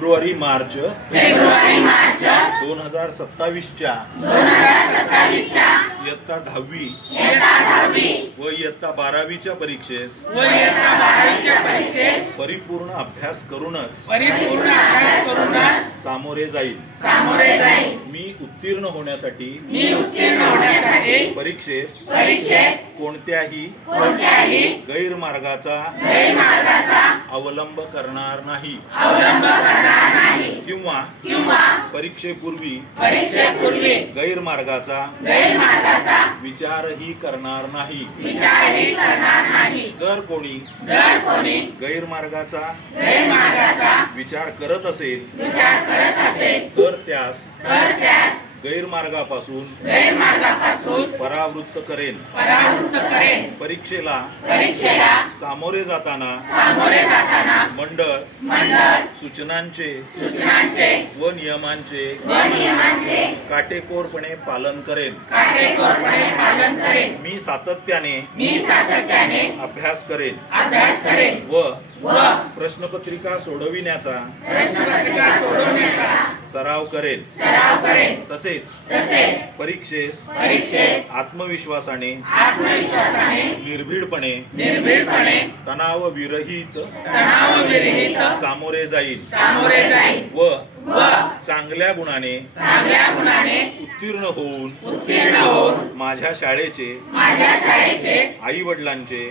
February March 2027च्या इयत्ता 10वी व इयत्ता 12वीच्या परीक्षेस परिपूर्ण अभ्यास करूनच सामोरे जाईल. मी उत्तीर्ण होण्यासाठी परीक्षेत कोणत्याही गैरमार्गाचा अवलंब करणार नाही किंवा परीक्षेपूर्वी गैरमार्गाचा विचारही करणार नाही. जर कोणी गैरमार्गाचा विचार करत असेल तर त्यास गैरमार्गापासून परावृत्त करेन. परीक्षेला सामोरे जाताना मंडळ सूचनांचे व नियमांचे काटेकोरपणे पालन करेन. मी सातत्याने अभ्यास करेन व प्रश्नपत्रिका सोडविण्याचा सराव करेन. तसेच परीक्षेस आत्मविश्वासाने निर्भीडपणे तणावविरहित सामोरे जाईल व चांगल्या गुणाने उत्तीर्ण होऊन माझ्या शाळेचे आई वडिलांचे